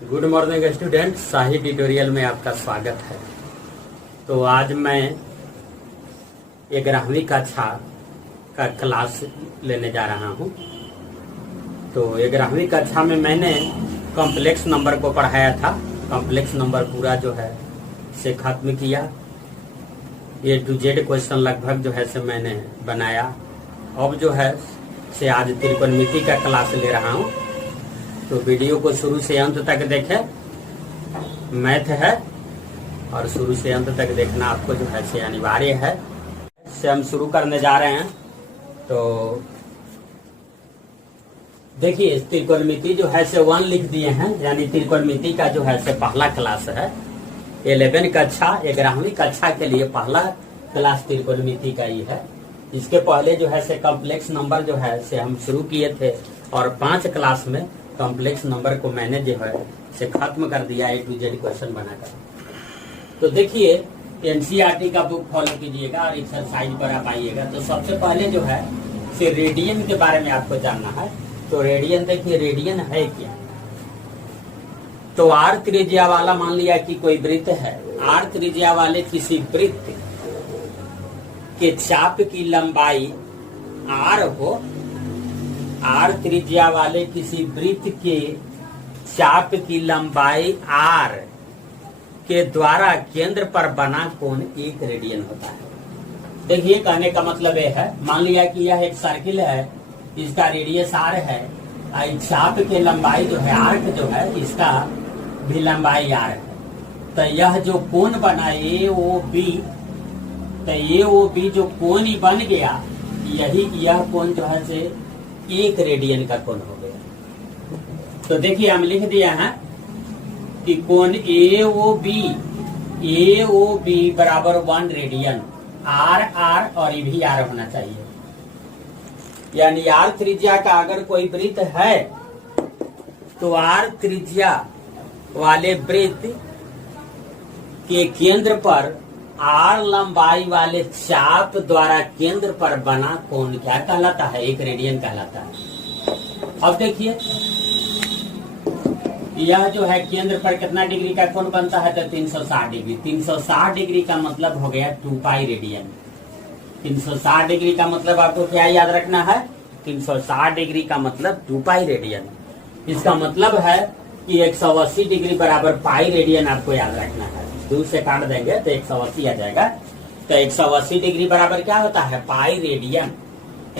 Good morning student, शाही tutorial में आपका स्वागत है। तो आज मैं 11वीं कक्षा का क्लास लेने जा रहा हूं। तो 11वीं कक्षा में मैंने कॉम्प्लेक्स नंबर को पढ़ाया था। कॉम्प्लेक्स नंबर पूरा जो है से खत्म किया। A to Z क्वेश्चन लगभग जो है से मैंने बनाया। अब जो है से आज त्रिकोणमिति का क्लास ले रहा हूं। तो वीडियो को शुरू से अंत तक देखें। मैथ है और शुरू से अंत तक देखना आपको जो है से अनिवार्य है। से हम शुरू करने जा रहे हैं। तो देखिए, त्रिकोणमिति जो है से 1 लिख दिए हैं, यानी त्रिकोणमिति का जो है से पहला क्लास है। 11 कक्षा 11वीं कक्षा के लिए पहला क्लास त्रिकोणमिति का ही है। इसके पहले जो है से कॉम्प्लेक्स नंबर जो है से हम शुरू किए थे और 5 क्लास में कॉम्प्लेक्स नंबर को मैंने जो है से खत्म कर दिया A to Z क्वेश्चन बनाकर। तो देखिए, एनसीईआरटी का बुक फॉलो कीजिएगा और एक्सरसाइज पर आप आइएगा। तो सबसे पहले जो है से रेडियन के बारे में आपको जानना है। तो रेडियन देखिए, रेडियन है क्या। तो आर त्रिज्या वाला, मान लिया कि कोई वृत्त है, आर त्रिज्या वाले किसी वृत्त के चाप की लंबाई आर हो, आर त्रिज्या वाले किसी वृत्त के चाप की लंबाई आर के द्वारा केंद्र पर बना कोण 1 रेडियन होता है। देखिए, कहने का मतलब यह है, मान लिया कि यह एक सर्किल है, इसका रेडियस आर है, चाप की लंबाई जो है आर्क जो है इसका भी लंबाई आर है। तो यह जो कोण बना ए ओ बी, तो ए ओ बी जो कोण ही बन गया, यह कोण जो है से 1 रेडियन का कोण हो गया। तो देखिए, हम लिख दिया है कि कोण ए ओ बी बराबर 1 रेडियन। आर आर और ये भी आर होना चाहिए। यानी आर त्रिज्या का अगर कोई वृत्त है तो आर त्रिज्या वाले वृत्त के केंद्र पर आर लंबाई वाले चाप द्वारा केंद्र पर बना कोण क्या कहलाता है? 1 रेडियन कहलाता है। अब देखिए, यह जो है केंद्र पर कितना डिग्री का कोण बनता है? तो 360 डिग्री। 360 डिग्री का मतलब हो गया 2 पाई रेडियन। 360 डिग्री का मतलब आपको क्या याद रखना है? 360 डिग्री का मतलब 2 पाई रेडियन। इसका मतलब है कि 180 डिग्री बराबर पाई रेडियन आपको याद रखना है। 2 से काट देंगे तो 180 आ जाएगा। तो 180 डिग्री बराबर क्या होता है? Pi radian.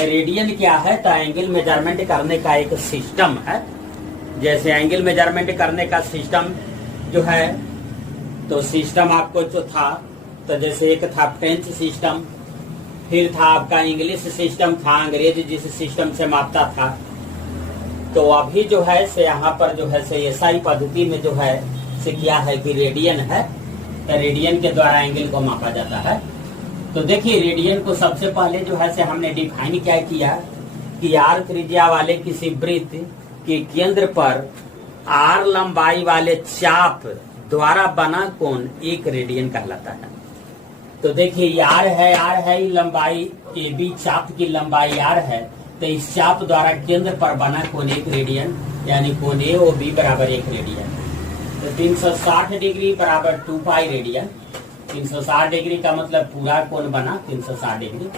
रेडियन क्या है? तो एंगल मेजरमेंट करने का एक सिस्टम है। जैसे एंगल मेजरमेंट करने का सिस्टम जो है, तो सिस्टम आपको जो था, तो जैसे एक था फ्रेंच सिस्टम, फिर था आपका इंग्लिश सिस्टम था, अंग्रेज जिस सिस्टम से मापता था। तो अभी जो है से यहाँ पर जो है से एसआई पद्धति में जो है से क्या है कि रेडियन है। तो रेडियन के द्वारा एंगल को मापा जाता है। तो देखिए, रेडियन को सबसे पहले जो है से हमने डिफाइन क्या किया कि आर त्रिज्या वाले किसी वृत्त के केंद्र पर आर लंबाई वाले चाप द्वारा बना कोण 1 रेडियन कहलाता है। तो देखिए, आर है लंबाई, ए बी चाप की लंबाई आर है। तो इस चाप द्वारा केंद्र पर बना कोण 1 रेडियन, यानी कोण ए ओ बी बराबर 1 रेडियन। तो 360 डिग्री बराबर 2 पाई रेडियन। 360 डिग्री का मतलब पूरा कोण बना 360 डिग्री।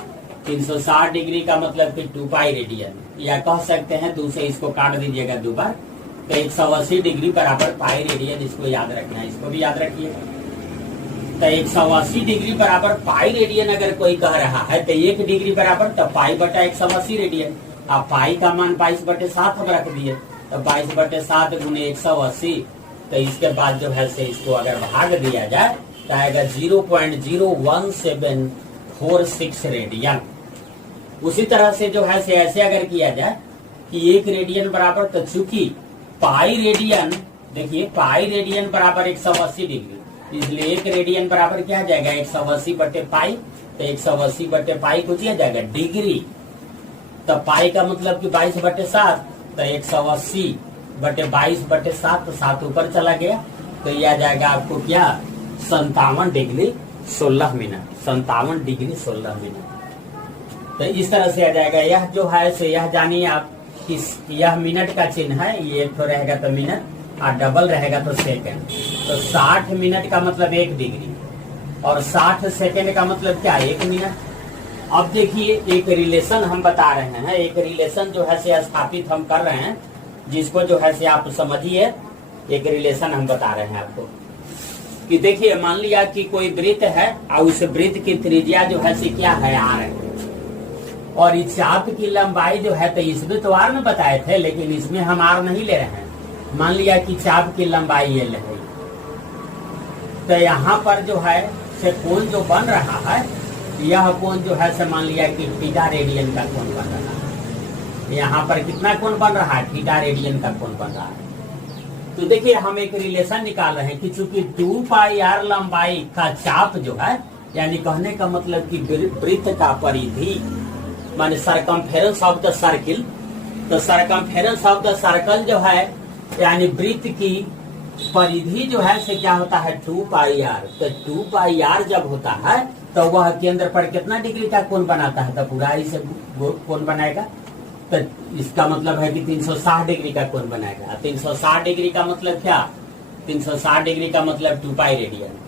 360 डिग्री का मतलब फिर 2 पाई रेडियन, या कह सकते हैं 2 से इसको काट दीजिएगा 2 बार। तो 180 डिग्री बराबर पाई रेडियन, इसको याद रखना है, इसको भी याद रखिए। तो 180 डिग्री बराबर पाई रेडियन अगर कोई कह रहा है तो 1 डिग्री बराबर तो पाई बटा 180 रेडियन। अब पाई का मान 22/7 हम रख दिए। तो 22/7 गुने 180। तो इसके बाद जो है से इसको अगर भाग दिया जाए तो आएगा 0.01746 रेडियन। उसी तरह से जो है से ऐसे अगर किया जाए कि 1 रेडियन बराबर, तो चूंकि पाई रेडियन, देखिए पाई रेडियन बराबर 180 डिग्री, इसलिए 1 रेडियन बराबर क्या आ जाएगा? 180/पाई। तो 180/पाई को दिया जाएगा डिग्री। तो पाई का मतलब कि 22/7। तो 180/22/7, तो 7 ऊपर चला गया। तो यह आ जाएगा आपको क्या? 57 डिग्री 16 मिनट। 57 degree 16 minute. तो इस तरह से आ जाएगा। यह जो है से यह जानिए आप, यह मिनट का चिन्ह है, ये एक तो रहेगा तो मिनट, और डबल रहेगा तो सेकंड। तो 60 मिनट का मतलब 1 डिग्री और 60 सेकंड का मतलब क्या, 1 मिनट। अब देखिए एक रिलेशन हम बता रहे हैं, एक रिलेशन जो है से स्थापित हम कर रहे हैं, जिसको जो है से आप समझिए। एक रिलेशन हम बता रहे हैं आपको कि देखिए मान लिया कि कोई वृत्त है और उस वृत्त की त्रिज्या जो है से क्या है, r है, और इस चाप की लंबाई जो है, तो इसमें तो r में बताए थे, लेकिन इसमें हम r नहीं ले रहे हैं। मान लिया कि चाप की लंबाई l है, तो यहाँ पर जो है से कोण जो बन रहा है, यह कोण जो है से मान लिया कि थीटा रेडियन का कोण बन रहा है। यहाँ पर कितना कोण बन रहा है, थीटा रेडियन का कोण बन रहा है। तो देखिए हम एक रिलेशन निकाल रहे हैं कि चूंकि 2 पाई r लंबाई का चाप जो है, यानी कहने का मतलब कि वृत्त का परिधि माने सरकमफेरेंस ऑफ द सर्किल, तो सरकमफेरेंस ऑफ द सर्कल जो है यानी वृत्त की परिधि जो है से क्या होता है 2 पाई r। तो 2 पाई r जब होता है तो वह केंद्र पर कितना डिग्री का कोण बनाता है, तो पूरा इसे कोण बनाएगा। तो इसका मतलब है कि 360 डिग्री का कोण बनाएगा। 360 डिग्री का मतलब क्या, 360 डिग्री का मतलब 2 पाई रेडियन।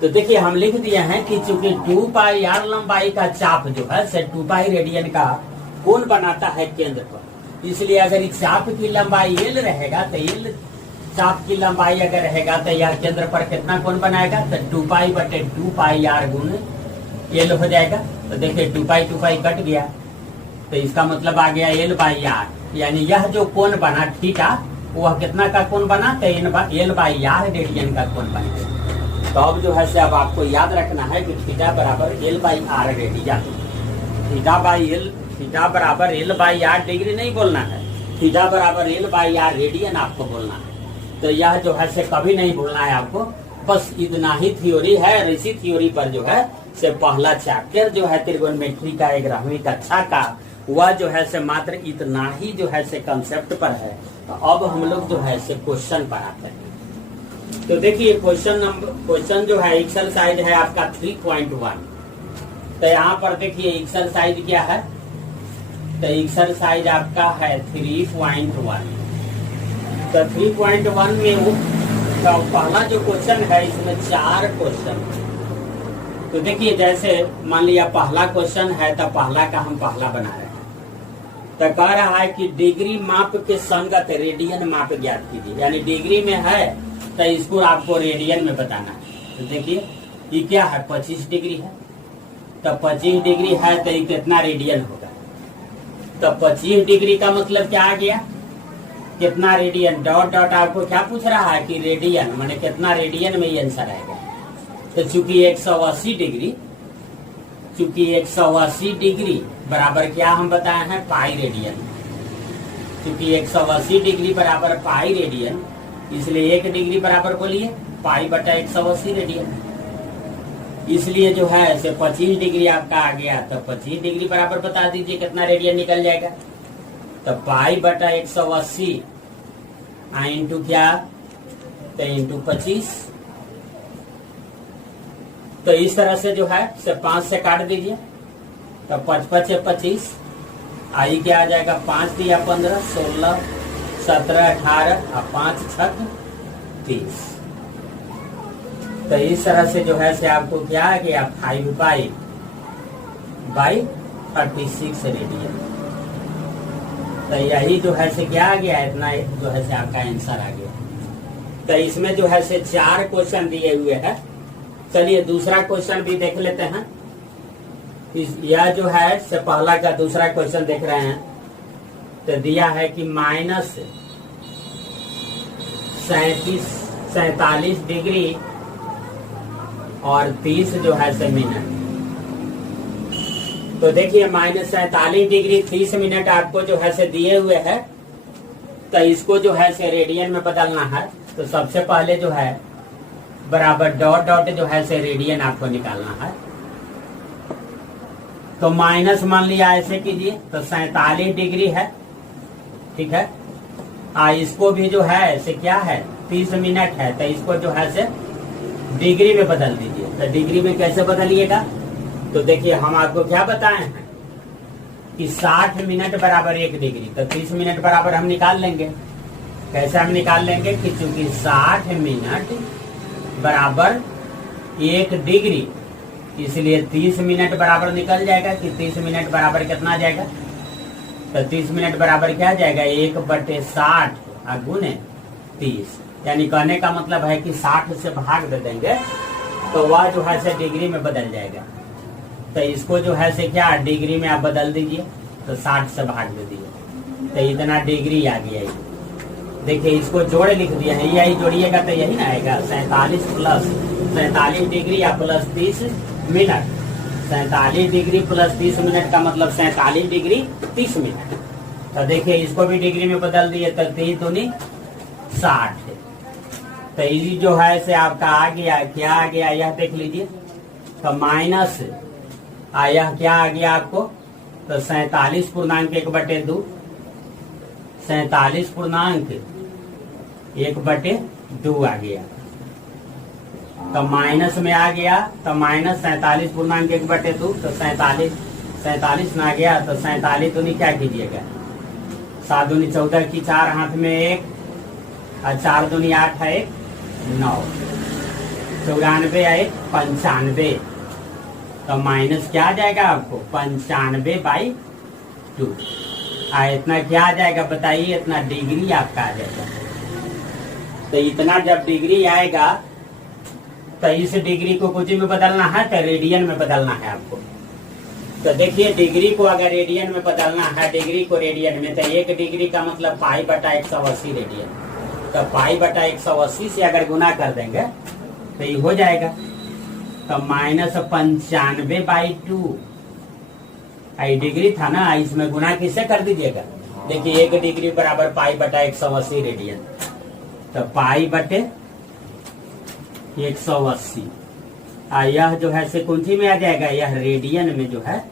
तो देखिए हम लिख दिए हैं कि चूंकि 2 पाई r लंबाई का चाप जो है से 2 पाई रेडियन का कोण बनाता है केंद्र पर, इसलिए अगर इस चाप की लंबाई l रहेगा, तो l चाप की लंबाई अगर रहेगा तो यह केंद्र पर कितना कोण बनाएगा, तो 2 पाई बटे 2 पाई r गुण l हो जाएगा। तो देखिए 2 पाई कट गया, तो इसका मतलब आ गया l बाई r, यानी यह जो कोण बना थीटा वह कितना का कोण बना, तो l बाई r रेडियन का कोण बन गया। तो अब जो है से अब आपको याद रखना है कि थीटा बराबर l by r radian, theta बराबर l बाई r डिग्री नहीं बोलना है, थीटा बराबर l बाई r रेडियन आपको बोलना है। तो यह जो है से कभी नहीं भूलना है आपको, बस इतना ही थ्योरी है। और इसी थ्योरी पर जो है से पहला चैप्टर जो है त्रिकोणमिति का 11वीं कक्षा का, वह जो है से मात्र इतना ही जो है से कंसेप्ट पर है। तो अब हम लोग जो है से क्वेश्चन पर आते हैं। तो देखिए क्वेश्चन जो है एक्सरसाइज है आपका 3.1। तो यहाँ पर देखिए एक्सरसाइज क्या है, तो एक्सरसाइज आपका है 3.1। तो 3.1 में तो पहला जो क्वेश्चन है इसमें 4 क्वेश्चन। तो देखिए जैसे मान लिया पहला क्वेश्चन है, तो पहला का हम पहला बना रहे हैं। तो कह रहा है कि डिग्री माप के संगत रेडियन माप ज्ञात कीजिए, यानी डिग्री में है तो इसको आपको रेडियन में बताना है। तो देखिए ये क्या है, 25 डिग्री है, तो 25 डिग्री है तो ये कितना रेडियन होगा। तो 25 डिग्री का मतलब क्या आ गया, कितना रेडियन, डॉट डॉट आपको क्या पूछ रहा है कि रेडियन, माने कितना रेडियन में ये आंसर आएगा। तो चूंकि 180 डिग्री बराबर क्या हम बताए हैं, पाई रेडियन। चूंकि 180 डिग्री बराबर पाई रेडियन, इसलिए 1 डिग्री बराबर बोलिए पाई बटा 180 रेडियन। इसलिए जो है ऐसे 25 डिग्री आपका आ गया, तो 25 डिग्री बराबर बता दीजिए कितना रेडियन निकल जाएगा। तो पाई बटा 180 इंटू क्या, तो इंटू 25। तो इस तरह से जो है से 5 से काट दीजिए, तो 5 से 25, आई क्या आ जाएगा, 5 दिया 15, 16, 17, 18 और 5 छक 30। तो इस तरह से जो है से आपको क्या आ गया, 5 पाई बाई 36 रेडियन। तो यही जो है से क्या आ गया, इतना जो है से आपका आंसर आ गया। तो इसमें जो है से 4 क्वेश्चन दिए हुए हैं। चलिए दूसरा क्वेश्चन भी देख लेते हैं। यह जो है से पहला का दूसरा क्वेश्चन देख रहे हैं, तो दिया है कि माइनस 47 डिग्री और 30 जो है से मिनट। तो देखिए माइनस 47 डिग्री 30 मिनट आपको जो है से दिए हुए है, तो इसको जो है से रेडियन में बदलना है। तो सबसे पहले जो है बराबर डॉट डॉट जो है से रेडियन आपको निकालना है। तो माइनस मान लिया ऐसे कीजिए, तो 47 डिग्री है, ठीक है। इसको भी जो है ऐसे क्या है 30 मिनट है, तो इसको जो है से डिग्री में बदल दीजिए। तो डिग्री में कैसे बदलिएगा, तो देखिए हम आपको क्या बताए हैं कि 60 मिनट बराबर 1 डिग्री, तो 30 मिनट बराबर हम निकाल लेंगे। कैसे हम निकाल लेंगे कि चूंकि 60 मिनट बराबर 1 डिग्री, इसलिए 30 मिनट बराबर निकल जाएगा कि 30 मिनट बराबर कितना आ जाएगा। तो 30 मिनट बराबर क्या आ जाएगा 1/60 गुने 30, यानी कहने का मतलब है कि 60 से भाग दे देंगे तो वह जो है से डिग्री में बदल जाएगा। तो इसको जो है से क्या डिग्री में आप बदल दीजिए, तो 60 से भाग दे दीजिए, तो इतना डिग्री आ गया। देखिए इसको जोड़े लिख दिया है, यही जोड़िएगा तो यही ना आएगा 47 प्लस 47 डिग्री या plus 30 minute. 47 degree plus 30 minute का मतलब 47 डिग्री 30 मिनट। तो देखिए इसको भी डिग्री में बदल दिए तो 30 दूनी 60। तो ये जो है से आपका आ गया, क्या आ गया यह देख लीजिए, तो माइनस यह क्या आ गया आपको, तो 47.1/2, 47.1/2 आ गया। तो माइनस में आ गया, तो माइनस 47.1/2, तो 47 में आ गया। तो 47 दूनी क्या कीजिएगा, 7 दूनी 14 की 4 हाथ में 1 और 4 दूनी 8 है 1 9, 94 है 95। तो माइनस क्या आ जाएगा आपको 95/2। इतना क्या आ जाएगा बताइए, इतना डिग्री आपका आ जाएगा। तो इतना जब डिग्री आएगा तो इस डिग्री को कुछ में बदलना है तो रेडियन में बदलना है आपको। तो देखिए डिग्री को अगर रेडियन में बदलना है, डिग्री को रेडियन में, तो 1 डिग्री का मतलब π/180 रेडियन। तो π/180 से अगर गुना कर देंगे तो ये हो जाएगा, तो -95/2। डिग्री था ना, इसमें गुना किससे कर दीजिएगा। देखिए 1 डिग्री बराबर π/180 रेडियन, तो π/180। यह जो है से कुंठी में आ जाएगा, यह रेडियन में जो है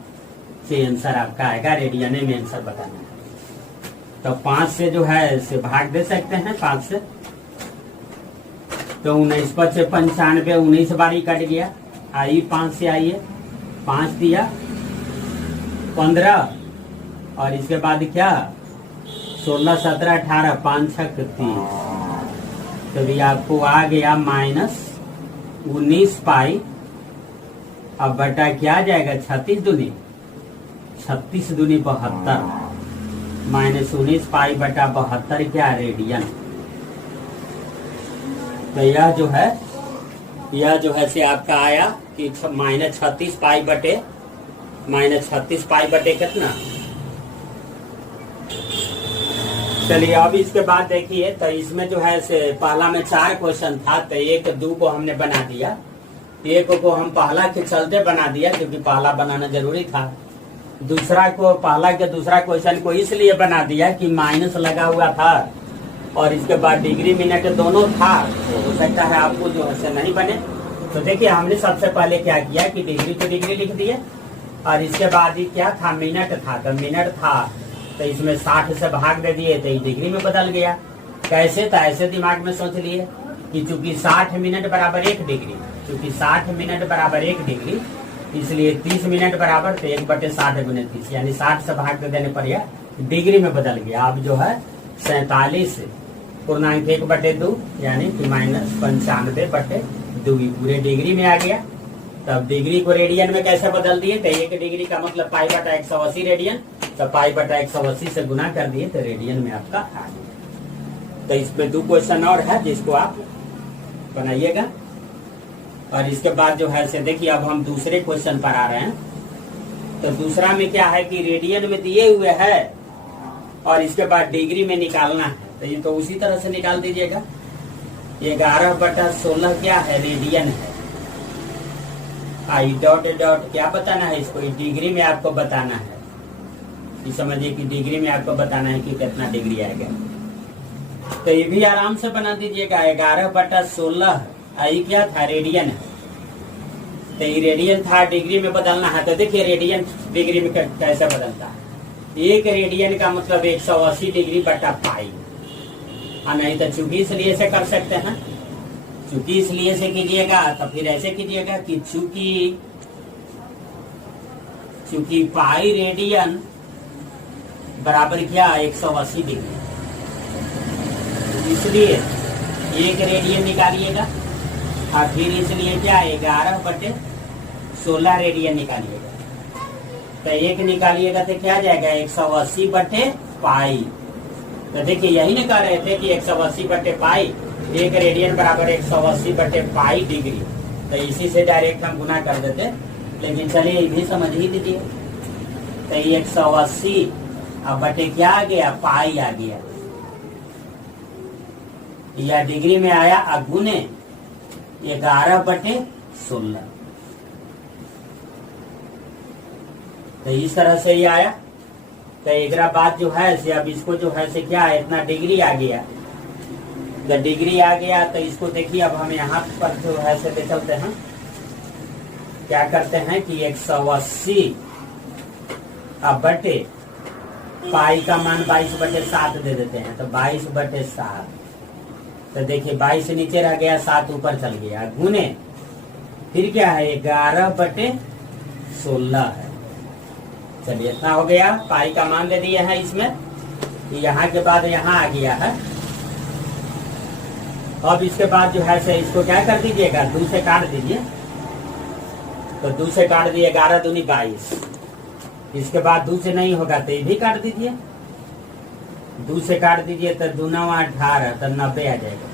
से आंसर आपका आएगा, रेडियन में आंसर बताना है। तो 5 से जो है से भाग दे सकते हैं 5 से, तो 19 5 से 95, 19 बारी कट गया। आई 5 से आइए, 5 दिया 15 और इसके बाद क्या 16 17 18 5 6 30। तो भी आपको आ गया -19 पाई। अब बटा क्या आ जाएगा 36 दूनी 72 -19 π/72 क्या रेडियन। तो यह जो है से आपका आया कि -36 π/, कितना। चलिए अब इसके बाद देखिए, तो इसमें जो है से पहला में 4 क्वेश्चन था, तो 1 2 को हमने बना दिया, 1 को हम पहला के चलते बना दिया क्योंकि पहला बनाना जरूरी था। दूसरा को पहला के दूसरा क्वेश्चन को इसलिए बना दिया कि माइनस लगा हुआ था और इसके बाद डिग्री मिनट दोनों था, तो हो सकता है आपको जो है नहीं बने। तो देखिए हमने सबसे पहले क्या किया कि डिग्री तो डिग्री लिख दिए और इसके बाद ही क्या था मिनट था, तो मिनट था तो इसमें 60 से भाग दे दिए तो डिग्री में बदल गया। कैसे, तो ऐसे दिमाग में सोच लिए कि चूंकि 60 मिनट बराबर 1 डिग्री, चूंकि 60 मिनट बराबर 1 डिग्री, इसलिए 30 मिनट बराबर तो 1/60 गुने 30, यानी 60 से भाग दे देने पर यह डिग्री में बदल गया। अब जो है 47.1/2 यानी कि -95/2 पूरे डिग्री में आ गया। तब डिग्री को रेडियन में कैसे बदल दिए, तो 1 डिग्री का मतलब π/180 रेडियन, तो π/180 से गुना कर दिए तो रेडियन में आपका आ गया। तो इसमें 2 क्वेश्चन और है जिसको आप बनाइएगा। और इसके बाद जो है से देखिए अब हम दूसरे क्वेश्चन पर आ रहे हैं। तो दूसरा में क्या है कि रेडियन में दिए हुए है और इसके बाद डिग्री में निकालना है, तो ये तो उसी तरह से निकाल दीजिएगा। 11/16 क्या है रेडियन है। आई डॉट क्या बताना है इसको, डिग्री में आपको बताना है। ये समझिए कि डिग्री में आपको बताना है कि कितना डिग्री आएगा। तो ये भी आराम से बना दीजिएगा। 11/16 आई क्या था रेडियन है, तो ये रेडियन था, डिग्री में बदलना है। तो देखिए रेडियन डिग्री में कैसे बदलता है। 1 रेडियन का मतलब 180 डिग्री बटा पाई, नहीं तो चूंकि इसलिए से कर सकते हैं, चूंकि इसलिए से कीजिएगा तो फिर ऐसे कीजिएगा कि चूंकि पाई रेडियन बराबर क्या 180 डिग्री, इसलिए 1 रेडियन निकालिएगा और फिर इसलिए क्या 11/16 रेडियन निकालिएगा। तो 1 निकालिएगा तो क्या जाएगा 180/पाई। तो देखिए यही ना कह रहे थे कि 180/पाई 1 रेडियन बराबर 180/पाई डिग्री। तो इसी से डायरेक्ट हम गुना कर देते, लेकिन चलिए ये भी समझ ही दीजिए। तो 180 अब बटे क्या आ गया पाई आ गया, या डिग्री में आया अगुने 11/16। तो इस तरह से ये आया। तो एक बात जो है से अब इसको जो है से क्या है इतना डिग्री आ गया। जब डिग्री आ गया तो इसको देखिए अब हम यहाँ पर जो है से ले चलते हैं, क्या करते हैं कि 180 अब बटे पाई का मान 22/7 दे देते हैं। तो 22/7, तो देखिए 22 नीचे रह गया 7 ऊपर चल गया, गुने फिर क्या है 11/16 है। चलिए इतना हो गया, पाई का मान दे दिया है इसमें, यहाँ के बाद यहाँ आ गया है। अब इसके बाद जो है से इसको क्या कर दीजिएगा 2 से काट दीजिए। तो 2 से काट दिए 11 दूनी 22। इसके बाद 2 से नहीं होगा तो ये भी काट दीजिए। 2 से काट दीजिए तो 2 9 18 तो 90 आ जाएगा।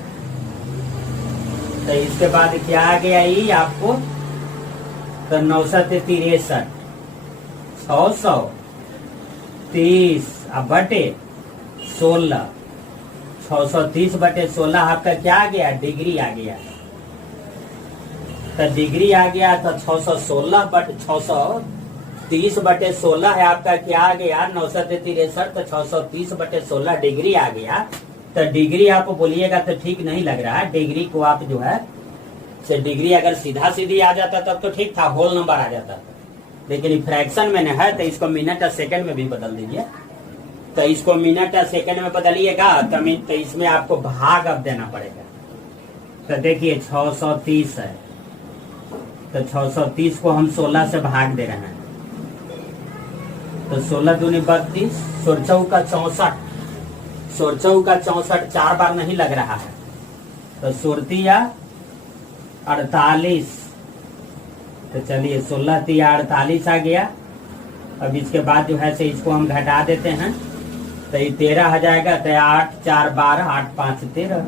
तो इसके बाद क्या आ गया ये आपको तो 9 7 63 630 अब बटे 16 630/16 आपका क्या आ गया डिग्री आ गया। तो डिग्री आ गया तो 630/16 है आपका क्या आ गया 9 7 63 तो 630/16 डिग्री आ गया। तो डिग्री आप बोलिएगा तो ठीक नहीं लग रहा है। डिग्री को आप जो है से डिग्री अगर सीधा सीधी आ जाता तब तो ठीक था, होल नंबर आ जाता था, लेकिन फ्रैक्शन में है तो इसको मिनट और सेकंड में भी बदल दीजिए। तो इसको मिनट और सेकंड में बदलिएगा तो इसमें आपको भाग अब देना पड़ेगा। तो देखिए 630 है तो 630 को हम 16 से भाग दे रहे हैं। तो 16 दूनी 32, 16 का 64, 16 का 64 4 बार नहीं लग रहा है। तो 16 48, तो चलिए 16 48 आ गया। अब इसके बाद जो है से इसको हम घटा देते हैं तो ये 13 आ जाएगा। तो 8 4 12 8 5 13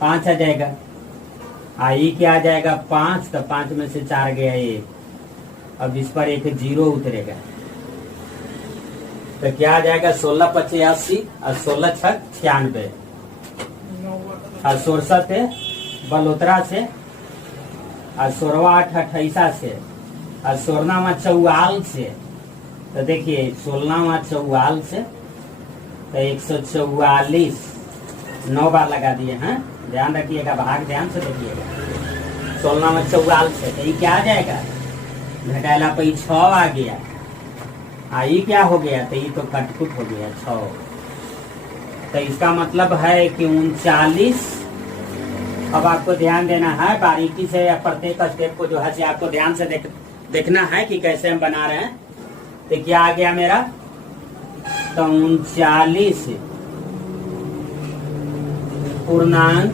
5 आ जाएगा। आई क्या आ जाएगा 5, तो 5 में से 4 गया 1। अब इस पर एक 0 उतरेगा तो क्या आ जाएगा 16 85 और 16 6 96 और 16 से बलोतरा से और 16 8 28 से और 16वां 44 से। तो देखिए 16वां 44 से तो 144 9 बार लगा दिए हैं। ध्यान रखिएगा, भाग ध्यान से देखिएगा। 16वां 44 से तो ये क्या आ जाएगा घटाला पे 6 आ गया। ये क्या हो गया तो ये तो कटकुट हो गया 6। तो इसका मतलब है कि 39। अब आपको ध्यान देना है बारीकी से, प्रत्येक स्टेप को जो है से आपको ध्यान से देखना है कि कैसे हम बना रहे हैं। तो क्या आ गया मेरा तो 39 पूर्णांक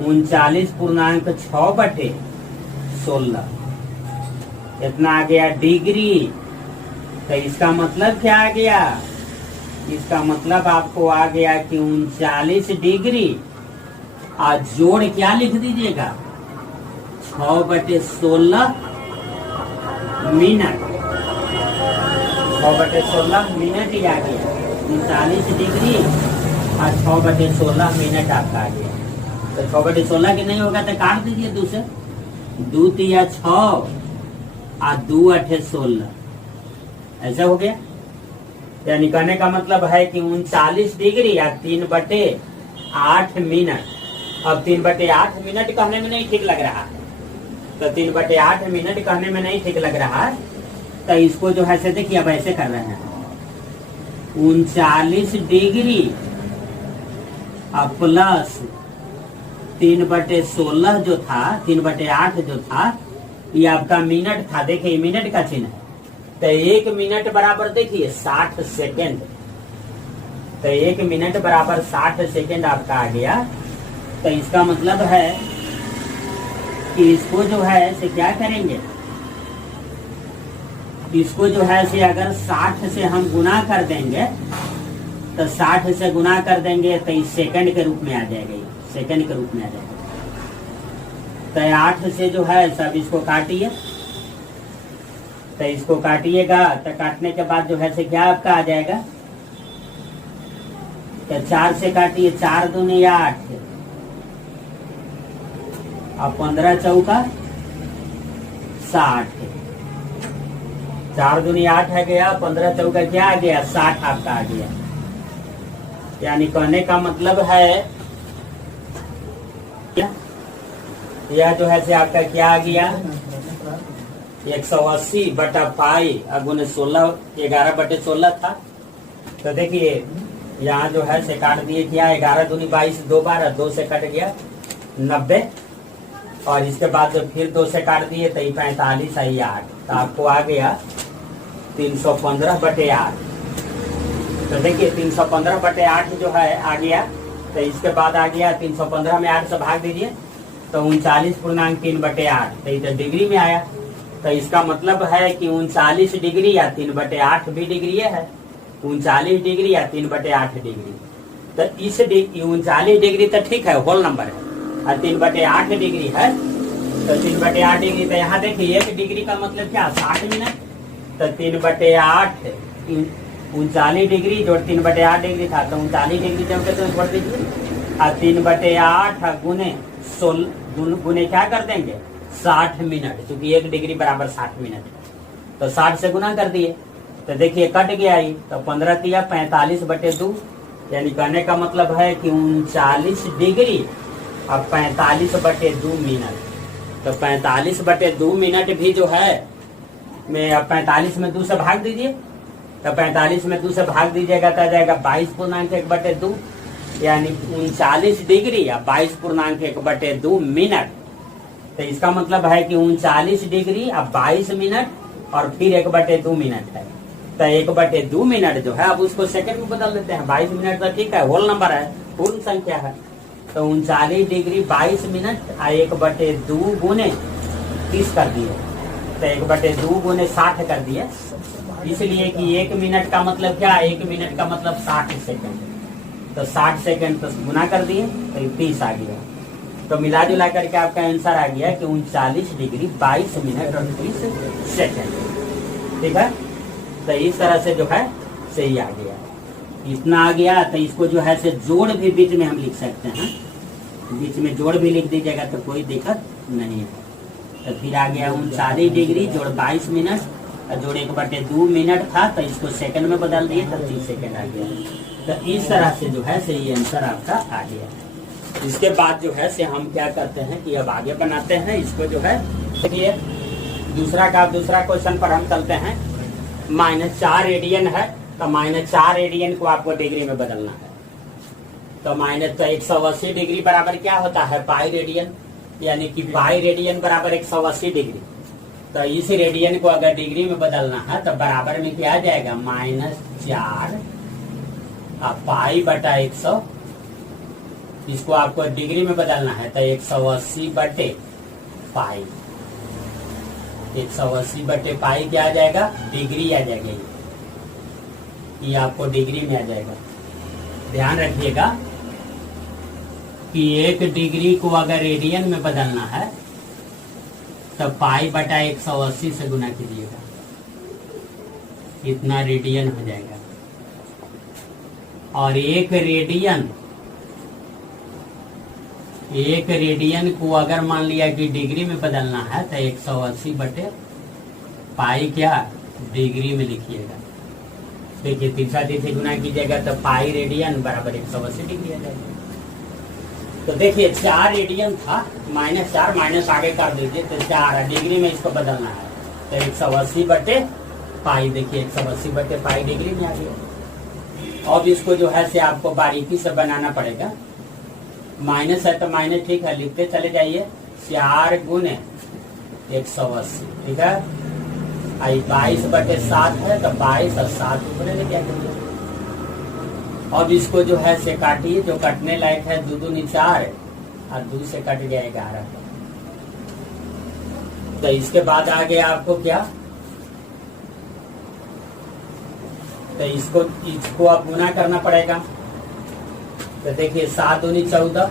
39.6/16 इतना आ गया डिग्री। तो इसका मतलब क्या आ गया, इसका मतलब आपको आ गया कि 39 डिग्री और जोड़ क्या लिख दीजिएगा 6/16 मिनट। 6/16 मिनट ही आ गया। 39 डिग्री और 6/16 मिनट आपका आ गया। तो 6/16 के नहीं होगा तो काट दीजिए 2 से। 2 3 6 और 2 8 16 ऐसा हो गया। यानी कहने का मतलब है कि 39 डिग्री या 3/8 मिनट। अब 3/8 मिनट कहने में नहीं ठीक लग रहा है। तो 3/8 मिनट कहने में नहीं ठीक लग रहा है। तो इसको जो है से देखिए अब ऐसे कर रहे हैं 39 डिग्री अब प्लस 3/16 जो था 3/8 जो था ये आपका मिनट था। देखिए मिनट का चिन्ह है। तो 1 मिनट बराबर देखिए 60 सेकेंड। तो 1 मिनट बराबर 60 सेकेंड आपका आ गया। तो इसका मतलब है कि इसको जो है से क्या करेंगे, इसको जो है से अगर 60 से हम गुना कर देंगे, तो 60 से गुना कर देंगे तो इस सेकंड के रूप में आ जाएगा, ये सेकंड के रूप में आ जाएगा। तो 8 से जो है सब इसको काटिए, तो इसको काटिएगा, तो काटने के बाद जो है से क्या आपका आ जाएगा, तो 4 से काटिए, 4 दूनी 8 और 15 चौका 60, 4 दूनी 8 है गया, 15 चौका क्या आ गया 60 आपका आ गया। यानी कहने का मतलब है यह जो है से आपका क्या आ गया 180 बटा पाई अगुने 16, 11/16 था। तो देखिए यहाँ जो है से काट दिए क्या, 11 दूनी 22, 2 12, 2 से कट गया 90, और इसके बाद जो फिर 2 से काट दिए तो 45 आई 8, तो आपको आ गया 315/8। तो देखिए 315/8 जो है आ गया। तो इसके बाद आ गया 315 में 8 से भाग दीजिए तो 39.3/8, तो ये तो डिग्री में आया। तो इसका मतलब है कि 39 डिग्री या 3/8 भी डिग्री है, 39 डिग्री या 3/8 डिग्री। तो इस 39 डिग्री तो ठीक है, होल नंबर है, और 3/8 डिग्री है, तो 3/8 डिग्री। तो यहाँ देखिए 1 डिग्री का मतलब क्या 60 मिनट, तो 3/8 39 डिग्री जोड़ 3/8 डिग्री था, तो 39 डिग्री जब के तो छोड़ दीजिए, और 3/8 गुने 16 गुने क्या कर देंगे 60 मिनट, क्योंकि 1 डिग्री बराबर 60 मिनट, तो 60 से गुना कर दिए। तो देखिए कट गया ही, तो 15 दिया 45/2, यानी कहने का मतलब है कि 39 डिग्री और 45/2 मिनट। तो 45/2 मिनट भी जो है मैं अब 45 में 2 से भाग दीजिए, तो 45 में 2 से भाग दीजिएगा तो आ जाएगा 22.1/2, यानी 39 डिग्री या 22.1/2 मिनट। तो इसका मतलब है कि 39 डिग्री अब 22 मिनट और फिर 1/2 मिनट है। तो 1/2 मिनट जो है अब उसको सेकंड में बदल देते हैं। 22 मिनट तो ठीक है, होल नंबर है, पूर्ण संख्या है। तो 39 डिग्री 22 मिनट और 1/2 गुने 30 कर दिए, तो 1/2 गुने 60 कर दिए, इसलिए कि 1 मिनट का मतलब क्या, 1 मिनट का मतलब 60 सेकंड। तो 60 सेकंड तो गुना कर दिए तो 30 आ गया। तो मिला जुला करके आपका आंसर आ गया कि 39 डिग्री 22 मिनट और 30 सेकंड। ठीक है, तो इस तरह से जो है सही आ गया, इतना आ गया। तो इसको जो है से जोड़ भी बीच में हम लिख सकते हैं, बीच में जोड़ भी लिख दीजिएगा तो कोई दिक्कत नहीं है। तो फिर आ गया 39 डिग्री जोड़ 22 मिनट और जोड़ 1/2 मिनट था, तो इसको सेकंड में बदल दिए तो 30 सेकंड आ गया। तो इस तरह से जो है सही आंसर आपका आ गया। इसके बाद जो है से हम क्या करते हैं कि अब आगे बनाते हैं इसको जो है। देखिए दूसरा क्वेश्चन पर हम चलते हैं। -4 रेडियन है, तो -4 रेडियन को आपको डिग्री में बदलना है। तो -180 डिग्री बराबर क्या होता है पाई रेडियन, यानी कि पाई रेडियन बराबर 180 डिग्री। तो इस रेडियन को अगर डिग्री में बदलना है तो बराबर में क्या आ जाएगा -4 पाई बटा 100। इसको आपको डिग्री में बदलना है तो 180 बटे पाई, 180 बटे पाई क्या आ जाएगा डिग्री आ जाएगा, ये आपको डिग्री में आ जाएगा। ध्यान रखिएगा कि 1 डिग्री को अगर रेडियन में बदलना है तो पाई बटा 180 से गुना कीजिएगा, इतना रेडियन हो जाएगा। और 1 रेडियन को अगर मान लिया कि डिग्री में बदलना है तो 180 बटे पाई क्या डिग्री में लिखिएगा। देखिए 3 से गुना कीजिएगा तो पाई रेडियन बराबर 180 डिग्री आ जाएगा। तो देखिए 4 रेडियन था, -4 माइनस आगे कर दीजिए तो 4 डिग्री में इसको बदलना है तो 180 बटे पाई। देखिए 180 बटे पाई डिग्री में आ गया। अब इसको जो है से आपको बारीकी से बनाना पड़ेगा। माइनस है तो माइनस ठीक है, लिखते चले जाइए। 4 गुने 180, ठीक है। 22 बटे 7 है तो 22 और 7 ऊपर ले क्या करिए अब इसको जो है से काटिए, जो कटने लायक है 2 दूनी 4 और 2 से कट गया 11। तो इसके बाद आ गया आपको क्या, तो इसको आप गुना करना पड़ेगा। तो देखिए 7 दूनी 14,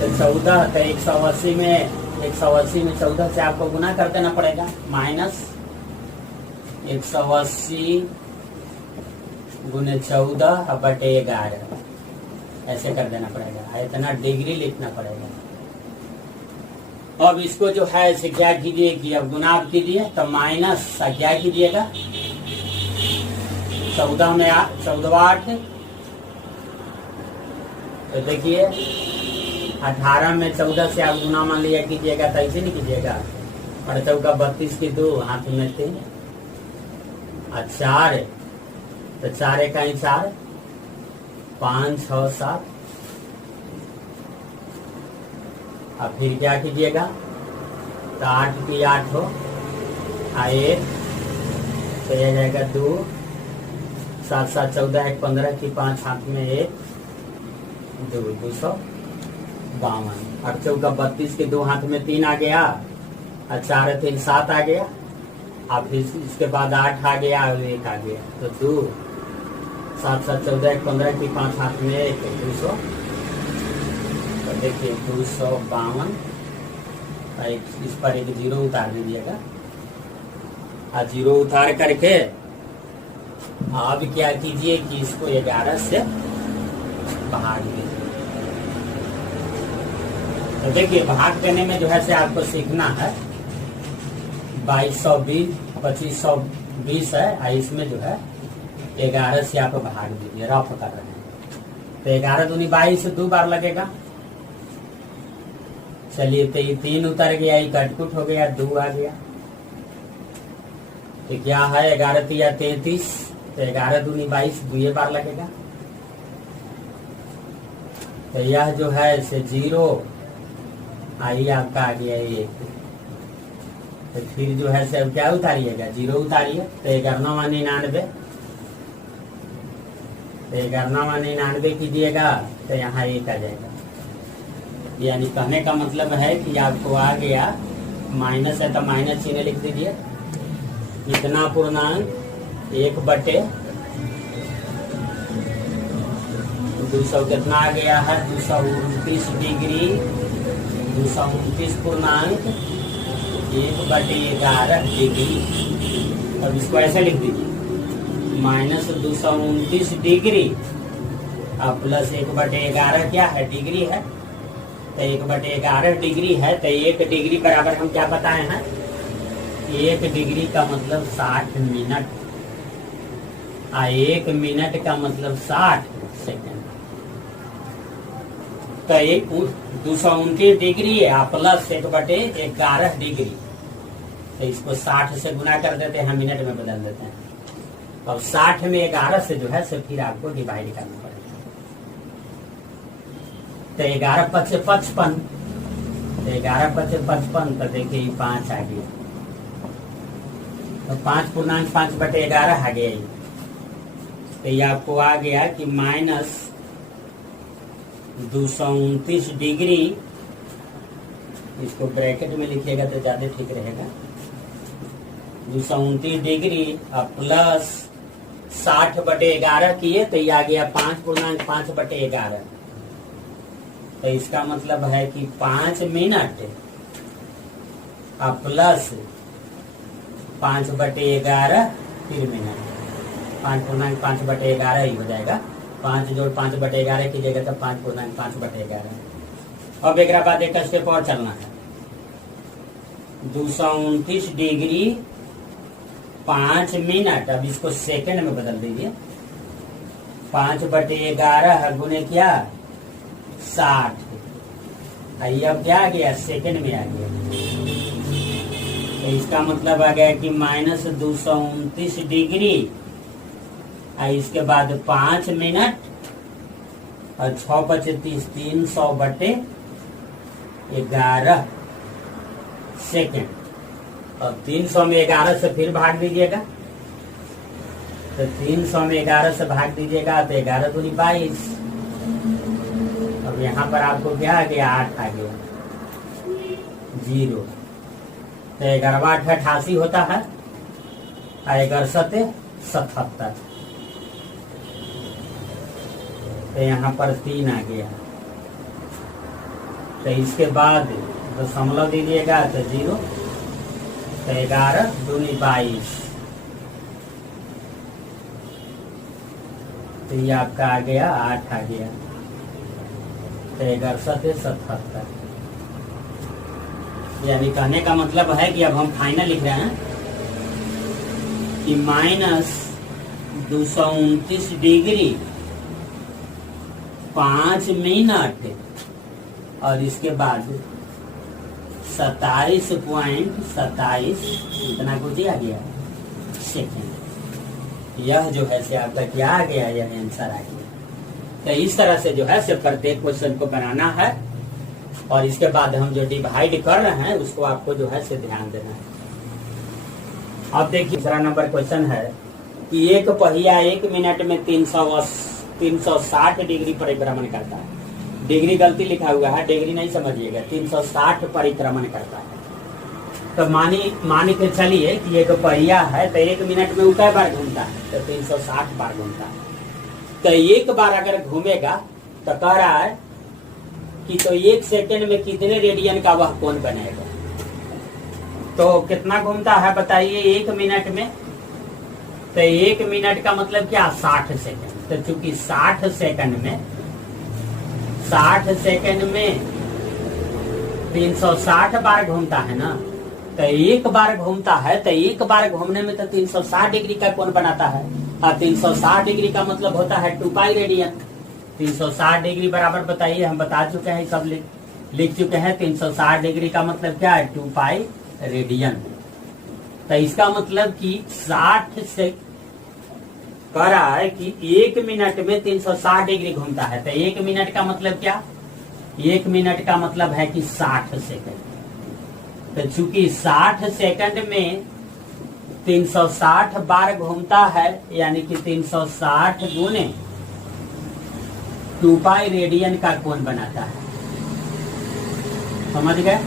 तो 14, तो 180 में 14 से आपको गुना कर देना पड़ेगा, माइनस 180 गुने 14 बटे 11, ऐसे कर देना पड़ेगा, इतना डिग्री लिखना पड़ेगा। अब इसको जो है इसे क्या कीजिए कि अब गुना आप कीजिए, तो माइनस क्या कीजिएगा, 14 में 14 8, तो देखिए 18 में 14 से आप गुना मान लिया कीजिएगा, तो ऐसे नहीं कीजिएगा, और 14 32 की 2 हाथ में 3 और 4, तो 4 इकाई 4, 5 6 7, अब फिर क्या कीजिएगा, तो 8 की 8 हो, 1 तो यह जाएगा 2, 7 7 14 1 15 की 5 हाथ में 1 2 252, और 14 32 के 2 हाथ में 3 आ गया, और 4 3 7 आ गया, अब इसके बाद 8 आ गया और 1 आ गया, तो 2 7 7 14 1 15 की 5 हाथ में 1 200, तो देखिए 252, इस पर एक 0 उतार दीजिएगा, और 0 उतार करके अब क्या कीजिए कि इसको 11 से भाग दीजिए। तो देखिए भाग देने में जो है से आपको सीखना है, 2220 2520 है, और इसमें जो है 11 से आप भाग दीजिए, रफ कर रहे हैं, तो 11 दूनी 22 2 बार लगेगा। चलिए तो ये 3 उतर गया, ये कटकुट हो गया, 2 आ गया, तो क्या है 11 तिया 33, तो 11 दूनी 22 2 बार लगेगा, तो यह जो है से 0 आई आपका आ गया 1, तो फिर जो है से अब क्या उतारिएगा, 0 उतारिए, तो 1199, तो 1199 कीजिएगा, तो यहाँ 1 आ जाएगा। यानी कहने का मतलब है कि आपको आ गया, माइनस है तो माइनस चिन्ह लिख दीजिए, इतना पूर्णांक 1 बटे 200 कितना आ गया है, 229 डिग्री, 229 पूर्णांक 1 बटे 11 डिग्री। अब इसको ऐसे लिख दीजिए, माइनस 229 डिग्री अब प्लस 1 बटे 11 क्या है, डिग्री है, तो 1 बटे 11 डिग्री है, तो 1 डिग्री बराबर हम क्या बताए हैं, 1 डिग्री का मतलब 60 मिनट, 1 मिनट का मतलब 60 सेकंड, तो 229 डिग्री है प्लस 1 बटे 11 डिग्री, तो इसको 60 से गुना कर देते हैं, मिनट में बदल देते हैं। अब 60 में 11 से जो है से फिर आपको डिवाइड करना पड़ेगा, तो 11 5 55, तो 11 5 55, तो देखिए 5 आ गया, तो 5 पूर्णांक 5 बटे 11 आ गया, तो ये आपको आ गया कि माइनस 229 डिग्री, इसको ब्रैकेट में लिखिएगा तो ज्यादा ठीक रहेगा, 229 डिग्री और प्लस 60 बटे 11 किए, तो ये आ गया 5 पूर्णांक 5 बटे 11, तो इसका मतलब है कि 5 मिनट और प्लस 5 बटे 11 फिर मिनट, 5 पूर्णांक 5 बटे 11 ही हो जाएगा, 5 जोड़ 5 बटे 11 कीजिएगा तो 5 पूर्णांक 5 बटे 11। अब एक बाद एक स्टेप और चलना है, 229 डिग्री 5 मिनट, अब इसको सेकंड में बदल दीजिए, 5 बटे 11 गुने क्या 60, अब क्या आ गया सेकंड में आ गया, तो इसका मतलब आ गया कि माइनस 229 डिग्री, इसके बाद 5 मिनट और 6 × 30 300 बटे 11 सेकंड। अब 300 में 11 से फिर भाग दीजिएगा, तो 300 में 11 से भाग दीजिएगा तो 11 दूनी 22। अब यहाँ पर आपको क्या आ गया, 8 आ गया, 0। तो 11 8 88 होता है, 11 7 77। तो यहाँ पर 3 आ गया। तो इसके बाद दशमलव दीजिएगा तो 0। तो 11 दूनी 22। तो ये आपका आ गया 8 आ गया। तो 11 7 77। यानी कहने का मतलब है कि अब हम फाइनल लिख रहे हैं कि -229 डिग्री 5 मिनट और इसके बाद 27.27 इतना कुछ आ गया सेकेंड। यह जो है से आपका क्या आ गया, यह आंसर आ गया। तो इस तरह से जो है से प्रत्येक क्वेश्चन को बनाना है और इसके बाद हम जो डिवाइड कर रहे हैं उसको आपको जो है से ध्यान देना है। अब देखिए दूसरा नंबर क्वेश्चन है कि एक पहिया 1 मिनट में 360 डिग्री परिभ्रमण करता है। डिग्री गलती लिखा हुआ है, डिग्री नहीं समझिएगा, 360 परिक्रमण करता है। तो मानी के चलिए कि एक पहिया है तो 1 मिनट में वो कै बार घूमता है, तो 360 बार घूमता है। तो एक बार अगर घूमेगा तो कह रहा है कि तो 1 सेकेंड में कितने रेडियन का वह कोण बनेगा। तो कितना घूमता है बताइए 1 मिनट में। तो 1 मिनट का मतलब क्या, 60 सेकेंड। तो चूंकि 60 सेकेंड में 360 बार घूमता है ना, तो एक बार घूमता है तो एक बार घूमने में तो 360 डिग्री का कोण बनाता है। और 360 डिग्री का मतलब होता है 2 पाई रेडियन। 360 डिग्री बराबर बताइए, हम बता चुके हैं, सब लिख चुके हैं। 360 डिग्री का मतलब क्या है, 2 पाई रेडियन। तो इसका मतलब कि 60 से कह रहा है कि 1 मिनट में 360 डिग्री घूमता है। तो 1 मिनट का मतलब क्या, 1 मिनट का मतलब है कि 60 सेकंड। तो चूंकि 60 सेकंड में 360 बार घूमता है, यानी कि 360 गुने 2 पाई रेडियन का कोण बनाता है। समझ गए?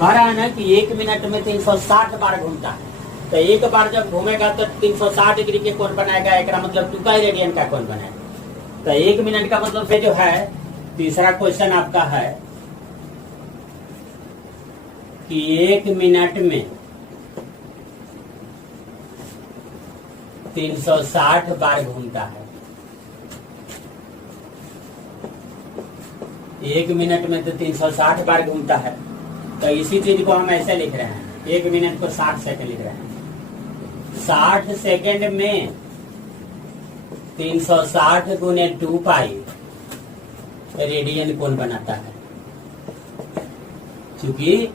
कह रहा है ना कि 1 मिनट में 360 बार घूमता है। तो एक बार जब घूमेगा तो 360 डिग्री के कोण बनाएगा, एक मतलब 2 पाई रेडियन का कोण बनाएगा। तो 1 मिनट का मतलब जो है, तीसरा क्वेश्चन आपका है कि 1 मिनट में 360 बार घूमता है। 1 मिनट में तो 360 बार घूमता है। तो इसी चीज को हम ऐसे लिख रहे हैं, 1 मिनट को 60 सेकंड लिख रहे हैं। 60 सेकंड में 360 गुने 2 पाई रेडियन कोण बनाता है। क्योंकि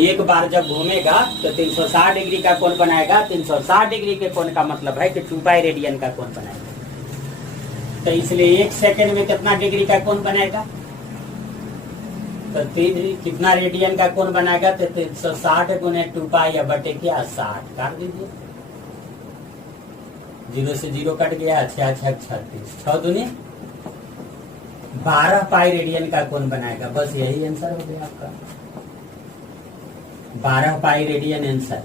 एक बार जब घूमेगा तो 360 डिग्री का कोण बनाएगा। 360 डिग्री के कोण का मतलब है कि 2 पाई रेडियन का कोण बनाएगा। तो इसलिए 1 सेकंड में कितना डिग्री का कोण बनेगा, तो कितना रेडियन का कोण बनाएगा, तो 360 गुने 2 पाई या बटे क्या 60 काट दीजिए। 0 से 0 कट गया, 6 6 36, 6 दूनी 12 पाई रेडियन का कोण बनाएगा। बस यही आंसर हो गया आपका, 12 पाई रेडियन आंसर।